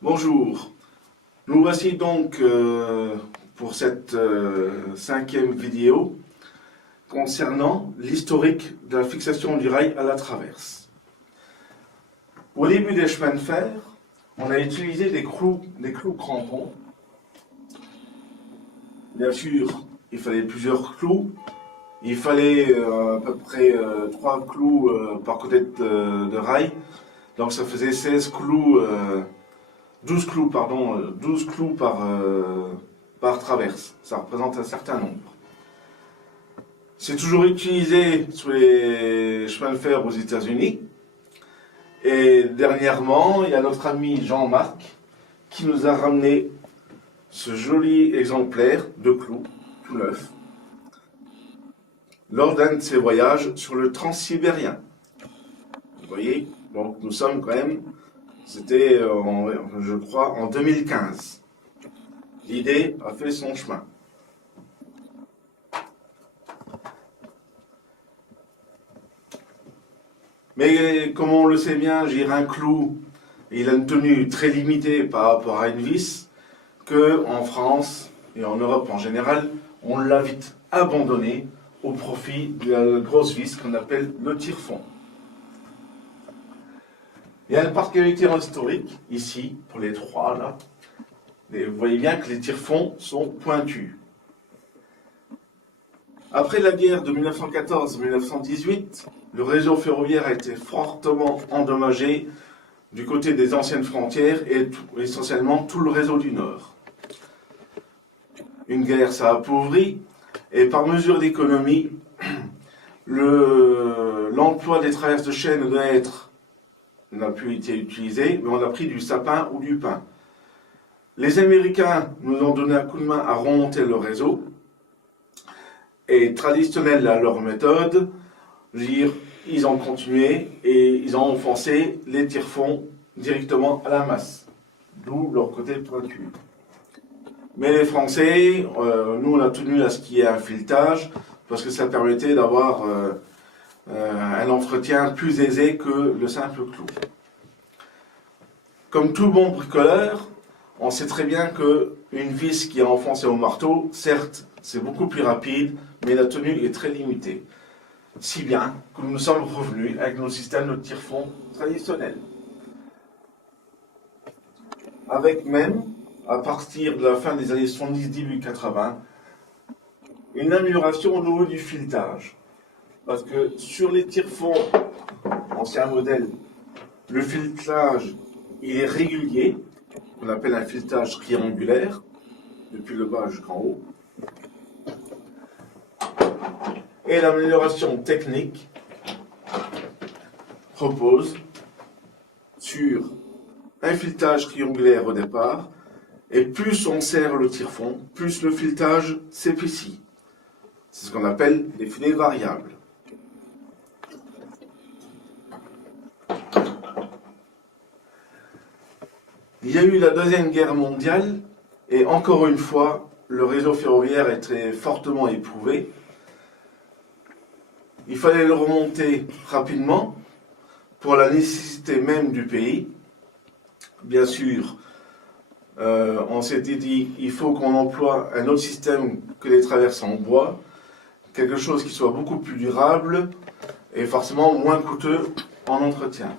Bonjour, nous voici donc pour cette cinquième vidéo concernant l'historique de la fixation du rail à la traverse. Au début des chemins de fer, on a utilisé des clous crampons. Bien sûr, il fallait plusieurs clous. Il fallait à peu près 3 clous par côté de rail. Donc ça faisait 16 clous, 12 clous, pardon, 12 clous par traverse. Ça représente un certain nombre. C'est toujours utilisé sur les chemins de fer aux États-Unis. Et dernièrement, il y a notre ami Jean-Marc qui nous a ramené ce joli exemplaire de clous, tout neuf, lors d'un de ses voyages sur le transsibérien. Vous voyez, donc nous sommes quand même, c'était, je crois, en 2015. L'idée a fait son chemin. Mais comme on le sait bien, un clou, il a une tenue très limitée par rapport à une vis, que en France et en Europe en général, on l'a vite abandonné au profit de la grosse vis qu'on appelle le tire-fond. Il y a une particularité historique, ici, pour les trois, là. Et vous voyez bien que les tire-fonds sont pointus. Après la guerre de 1914-1918, le réseau ferroviaire a été fortement endommagé du côté des anciennes frontières et essentiellement tout le réseau du Nord. Une guerre, ça appauvrit, et par mesure d'économie, l'emploi des traverses de chaîne n'a plus été utilisé, mais on a pris du sapin ou du pin. Les Américains nous ont donné un coup de main à remonter le réseau, et traditionnel à leur méthode, ils ont continué et ils ont enfoncé les tire-fonds directement à la masse, d'où leur côté pointu. Mais les Français, nous on a tenu à ce qu'il y ait un filetage, parce que ça permettait d'avoir un entretien plus aisé que le simple clou. Comme tout bon bricoleur, on sait très bien qu'une vis qui est enfoncée au marteau, certes, c'est beaucoup plus rapide, mais la tenue est très limitée. Si bien que nous sommes revenus avec nos systèmes de tire-fond traditionnels. Avec même, à partir de la fin des années 70, début 80, une amélioration au niveau du filetage. Parce que sur les tire-fonds, ancien modèle, le filetage, il est régulier, qu'on appelle un filetage triangulaire, depuis le bas jusqu'en haut. Et l'amélioration technique repose sur un filetage triangulaire au départ, et plus on serre le tire-fond, plus le filetage s'épaissit. C'est ce qu'on appelle les filets variables. Il y a eu la Deuxième Guerre mondiale, et encore une fois, le réseau ferroviaire était fortement éprouvé. Il fallait le remonter rapidement pour la nécessité même du pays. Bien sûr, on s'était dit il faut qu'on emploie un autre système que les traverses en bois, quelque chose qui soit beaucoup plus durable et forcément moins coûteux en entretien.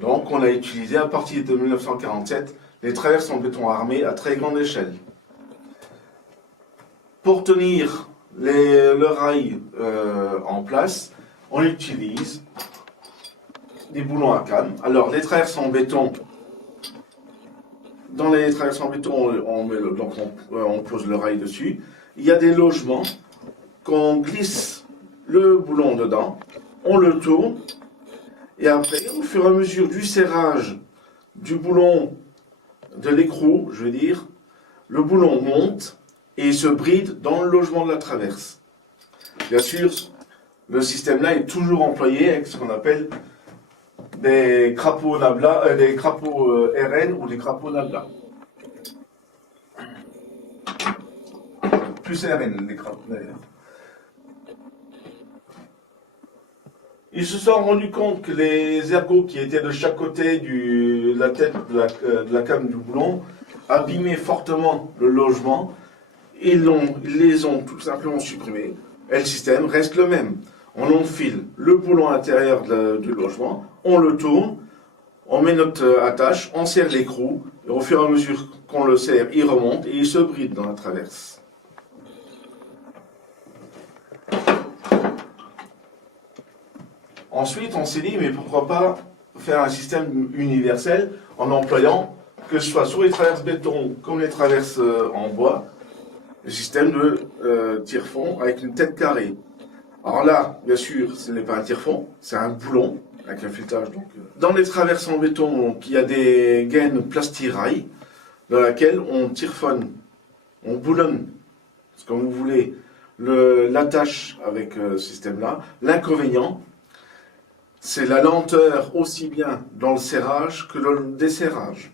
Donc on a utilisé à partir de 1947 les traverses en béton armé à très grande échelle. Pour tenir le rail en place, on utilise des boulons à canne. Alors les traverses en béton, dans les traverses en béton, on pose le rail dessus. Il y a des logements qu'on glisse le boulon dedans, on le tourne, et après, au fur et à mesure du serrage du boulon, de l'écrou, je veux dire, le boulon monte et il se bride dans le logement de la traverse. Bien sûr, le système-là est toujours employé avec ce qu'on appelle des crapauds Nabla, des crapauds RN ou des crapauds Nabla. Plus RN, les crapauds d'ailleurs. Ils se sont rendus compte que les ergots qui étaient de chaque côté de la tête de la came du boulon abîmaient fortement le logement. Ils les ont tout simplement supprimés. Et le système reste le même. On enfile le boulon à l'intérieur du logement, on le tourne, on met notre attache, on serre l'écrou, et au fur et à mesure qu'on le serre, il remonte et il se bride dans la traverse. Ensuite, on s'est dit, mais pourquoi pas faire un système universel en employant, que ce soit sur les traverses béton comme les traverses en bois, le système de tire-fond avec une tête carrée. Alors là, bien sûr, ce n'est pas un tire-fond, c'est un boulon avec un filetage. Dans les traverses en béton, il y a des gaines plastirail dans laquelle on tire-fonne, on boulonne, comme vous voulez, l'attache avec ce système-là. L'inconvénient, c'est la lenteur aussi bien dans le serrage que dans le desserrage.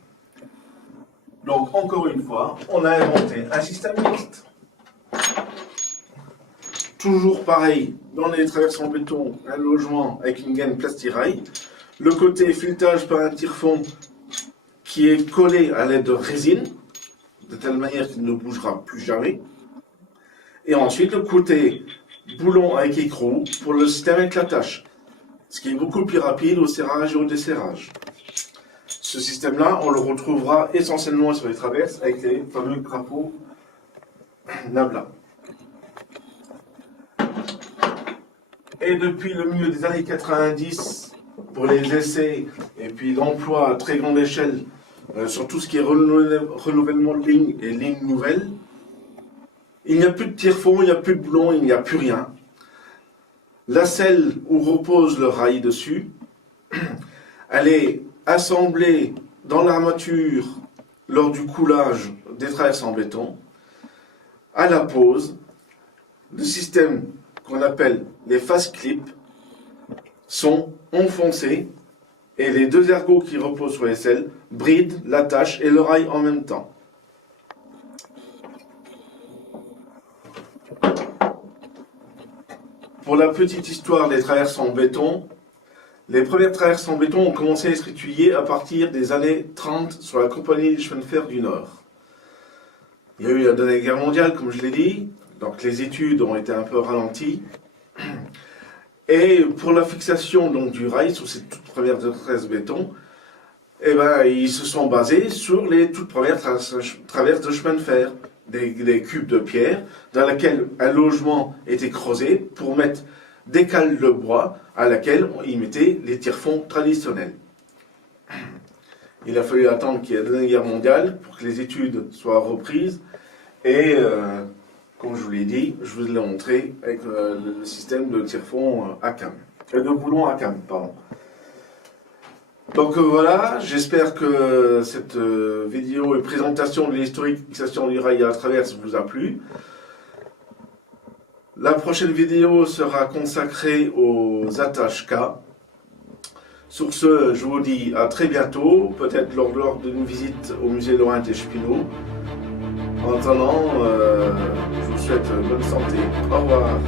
Donc, encore une fois, on a inventé un système mixte. Toujours pareil, dans les traverses en béton, un logement avec une gaine plastirail. Le côté filetage par un tire-fond qui est collé à l'aide de résine, de telle manière qu'il ne bougera plus jamais. Et ensuite, le côté boulon avec écrou pour le système avec l'attache, ce qui est beaucoup plus rapide au serrage et au desserrage. Ce système-là, on le retrouvera essentiellement sur les traverses avec les fameux crapauds Nabla. Et depuis le milieu des années 90, pour les essais et puis l'emploi à très grande échelle sur tout ce qui est renouvellement de lignes et lignes nouvelles, il n'y a plus de tire-fond, il n'y a plus de boulon, il n'y a plus rien. La selle où repose le rail dessus, elle est assemblée dans l'armature lors du coulage des traverses en béton. À la pose, le système qu'on appelle les face clips sont enfoncés et les deux ergots qui reposent sur les selles brident l'attache et le rail en même temps. Pour la petite histoire des traverses en béton, les premières traverses en béton ont commencé à être étudiées à partir des années 30 sur la compagnie des chemins de fer du Nord. Il y a eu la Deuxième Guerre mondiale, comme je l'ai dit, donc les études ont été un peu ralenties. Et pour la fixation donc, du rail sur ces toutes premières traverses béton, eh ben, ils se sont basés sur les toutes premières traverses de chemin de fer, des cubes de pierre dans lesquels un logement était creusé pour mettre des cales de bois à laquelle ils mettaient les tire-fonds traditionnels. Il a fallu attendre qu'il y ait la Deuxième Guerre mondiale pour que les études soient reprises et comme je vous l'ai dit, je vous l'ai montré avec le système de tire-fond à cam, de boulon à cam, pardon. Donc voilà, j'espère que cette vidéo et présentation de l'historique fixation du rail à la traverse vous a plu. La prochaine vidéo sera consacrée aux attaches K. Sur ce, je vous dis à très bientôt, peut-être lors d'une visite au musée Laurent et Spinot. En attendant, je vous souhaite bonne santé. Au revoir.